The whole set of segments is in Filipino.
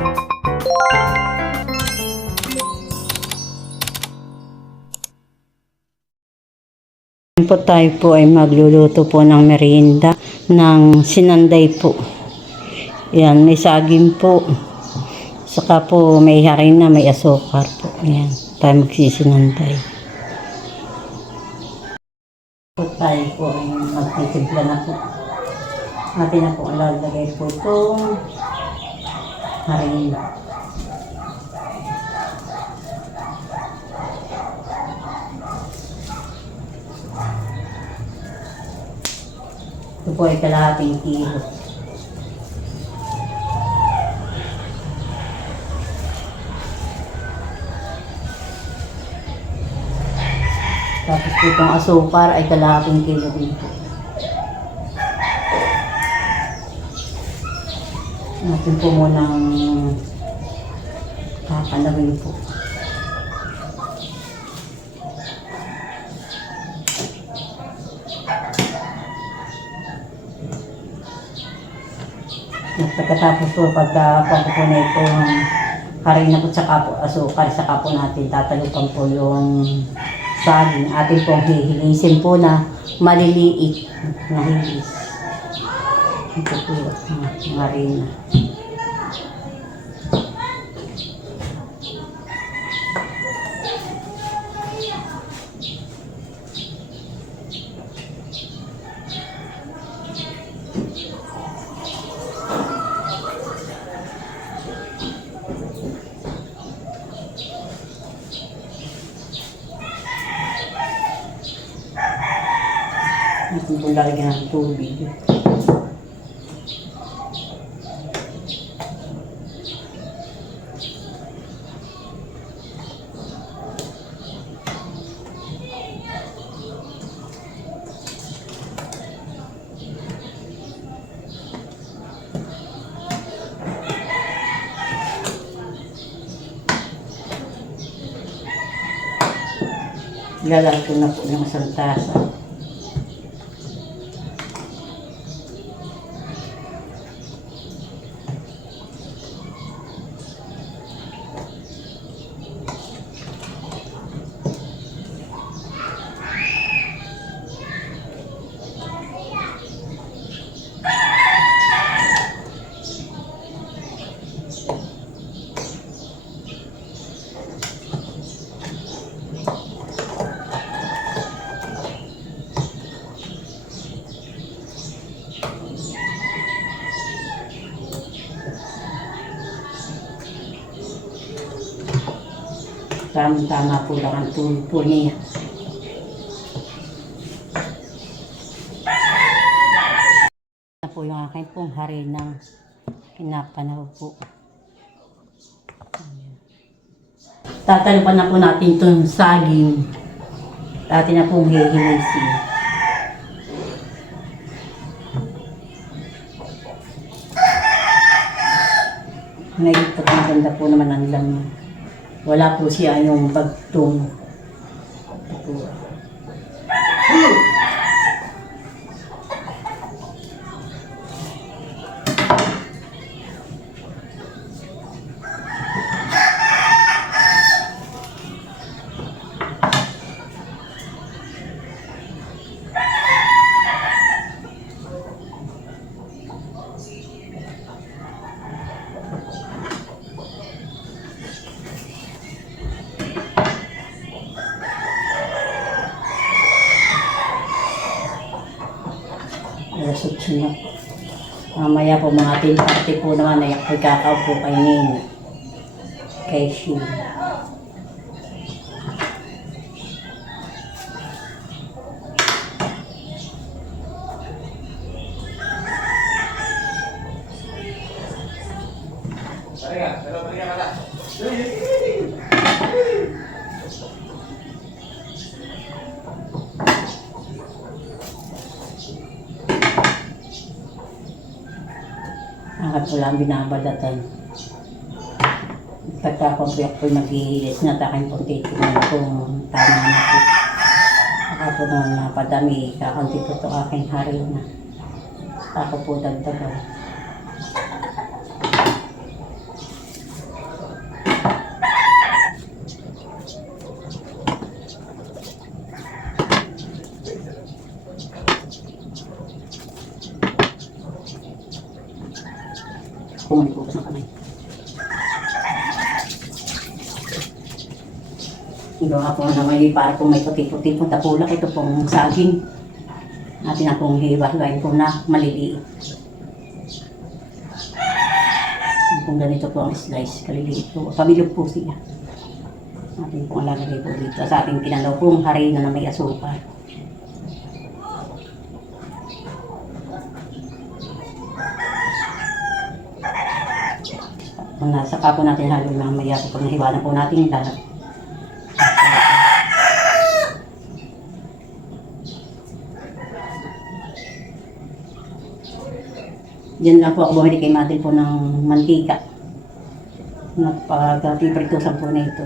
Po tayo po ay magluluto po ng merienda ng sinanday po. Yan, may saging po. Saka po may harina, may asukar po. Yan, tayo magsisinanday. Po tayo po ay magtitimpla na po. Atin na po ang lalagay po itong harina. Ito po ay kalahating kilo. Tapos po itong asukar ay kalahating kilo din po. Natin po munang kakalawin po. Pagkatapos po, pagka po na ito, harina po tsaka po asukar, saka po natin tatalupan po yung saging. Atin pong hihilisin po na maliliit na hilis. Ito po yung harina. Ito po lalagyan ng tubig. Lalagyan ko na po ng isang tasa. Tama po lang ang tubig po niya. Ito po yung aking pong harinang pinapanaw po. Tatalupan na po natin itong saging. Atin na pong hihilisin. Ngayon po, ang ganda po naman ang laman. Wala po siya yung bagtong. Lasot siya. Mamaya po mga 10:30 po naman ay kakaupo kay Nina. Kay Shin. Hanggat wala ang binabadatan. Pagkakomplek po naghihilis na takin pong titignan kung tama na po. Saka po nung napadami, kakunti po ito aking harina. Ako po dagdagan. may bukas ng kamay. Gawa po na may para po may puti-puti po tapulak. Ito pong saging. Natin na pong hiwa-hiwain po na maliliit. Kung ganito po ang slice, kaliliit po. Pabilog po siya. Natin pong lalagay po dito sa ating kinalaw pong harina na may asukal. Saka po natin halo mamaya po pag nahiwa na po natin lahat. Diyan lang po ako bumili kay Matil po ng mantika. Napag-pipritusan po na ito.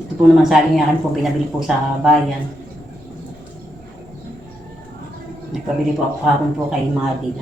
Ito po naman saging akin po pinabili po sa bayan. Nagpabili po ako kahapon po kay Matil.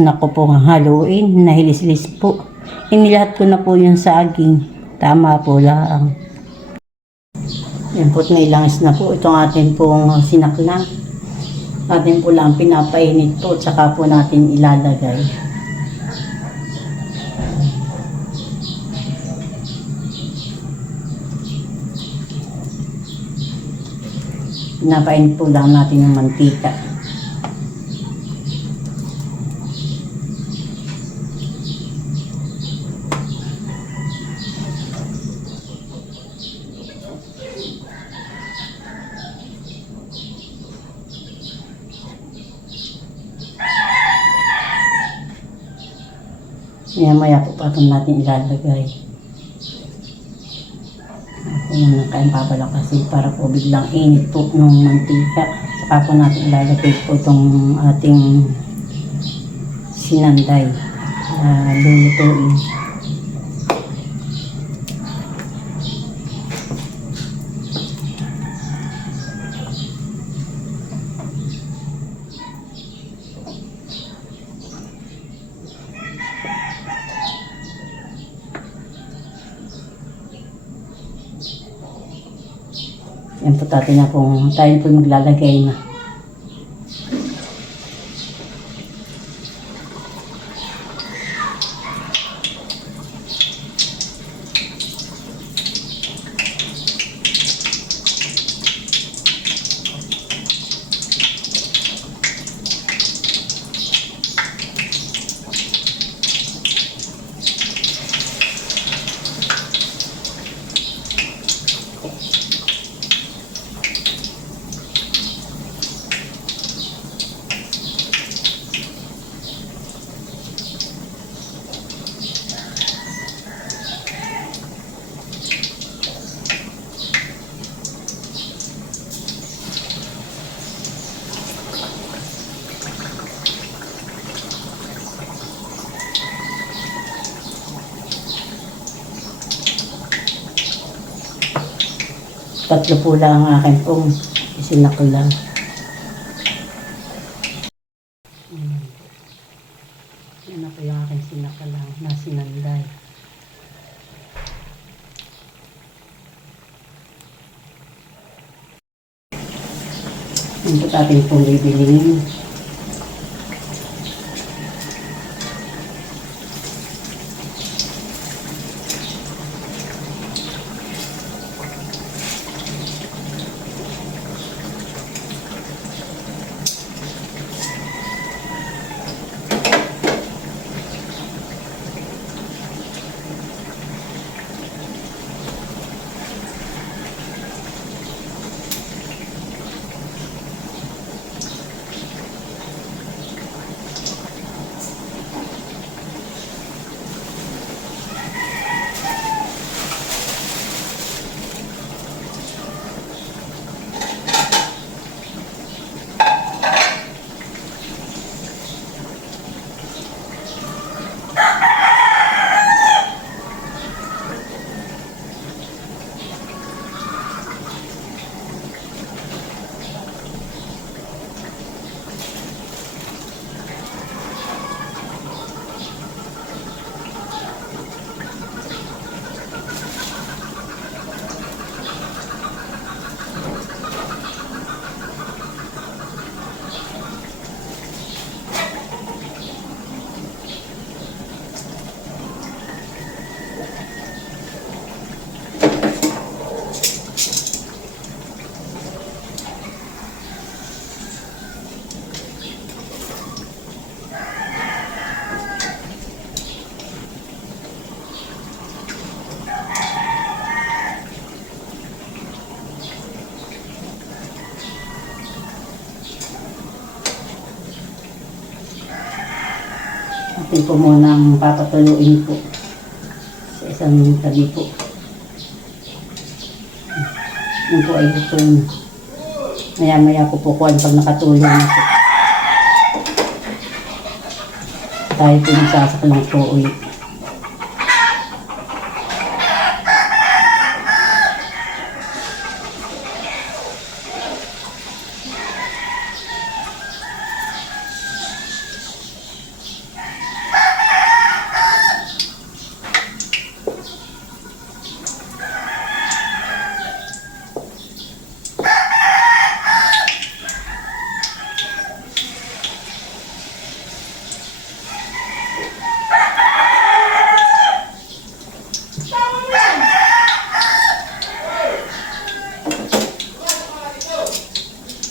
Na ko po haluin, nahilis-lis po. Inilahat ko na po yung saging. Tama po lang. Yan po't may langis na po. Itong atin pong sinaklang. Atin po lang pinapainit po at saka po natin ilalagay. Pinapainit po lang natin yung mantika. Maya po pa natin ilalagay. Ako muna kayong pabalakasin para po biglang init po ng mantika. Saka po natin ilalagay po itong ating sinanday na lulutuin. Yan po tayo na po, tayo po maglalagay na. Tatlo po lang ang akin pong isinaklang. Yan na po yung aking sinaklang na sinanday. Yan po ating pong bibilin. Atin po munang papatuluin po sa isang tabi po. Yun po ay gusto na. Maya-maya ko po kuhan pag nakatulong na po. Tayo po nagsasaklang po ulit.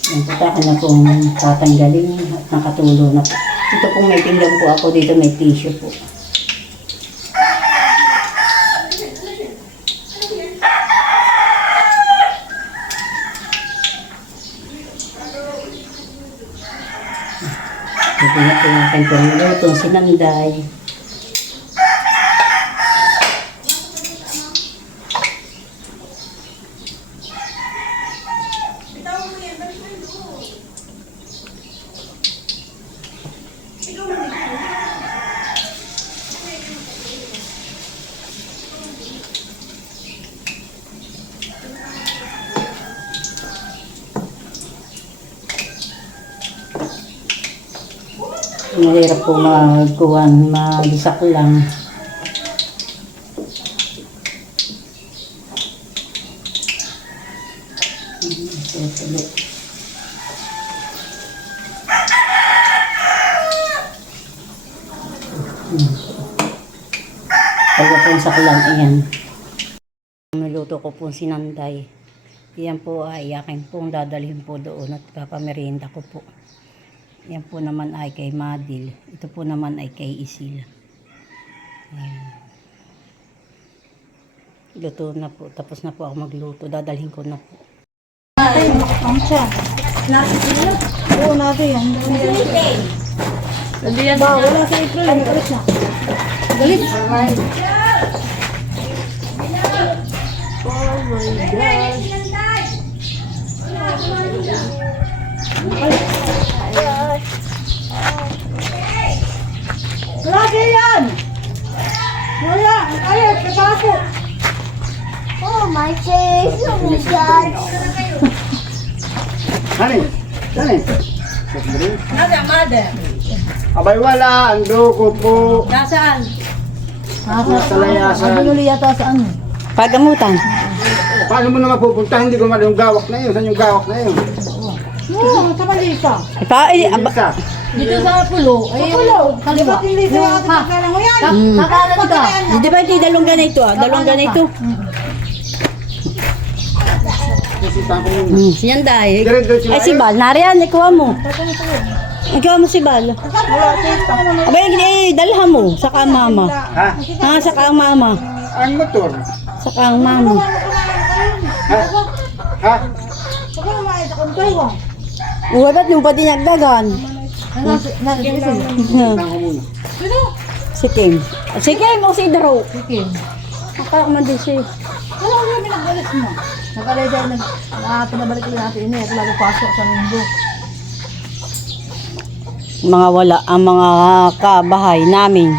Yung putakan na pong tatanggalin at nakatulo na po. Ito pong may pinggan po ako dito, may tissue po. Ito na po yung aking pangulutong sinanday. Mahirap po magkuhan, magisak lang. Pagkapunsak lang, ayan. Niluto ko po sinanday. Yan po ay akin pong dadalhin po doon at papamerienda ko po. Yan po naman ay kay Madil. Ito po naman ay kay Isil. Ayan. Luto na po. Tapos na po ako magluto. Dadalhin ko na po. Ang siya. Oo, natin yan. Ba, wala sa April. Galit na. Galit. Oh my gosh. Lagi yan! Wala! Ayos! Kapako! Oh, my face! Oh my God! Hani? Hani? Nasa, mother? Abay wala, ando ko po. Nasaan? Sa layasan. Ang binuli yata sa ano? Pagamutan. Paano mo naman pupunta? Hindi ko malang yung gawak na yun. Saan yung gawak na yun? Oo, sa Malisa. Isa. Dito sa Pulo. Ay, Pulo. Kaliwa. Ba't hindi sa ating pagkalang mo yan? Kakanan ka. Di ba hindi dalawang ganito? Dalawang ganito. Nasita ko yun. Sinanday. Diretso Ay si Bal, nariyan, ikuha mo. Ikuha mo si Bal. Abay, dalhan mo, saka ang mama. Ha? Saka ang mama. Ang motor. Saka ang mama. Ha? Ha? Saka naman sa kontoy ko. Uy, ba't yung pati nagdagan? Tingnan ko muna. Si Kim. Si Kim o si Daro? Sige. Nakakaman din siya. Ano ang yung pinagbalis mo? Nakaledya na pinabalik ko natin ini. Ito lang pasok sa mundo. Mga wala, ang mga kabahay namin.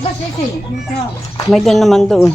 Aba, sige. May doon naman doon.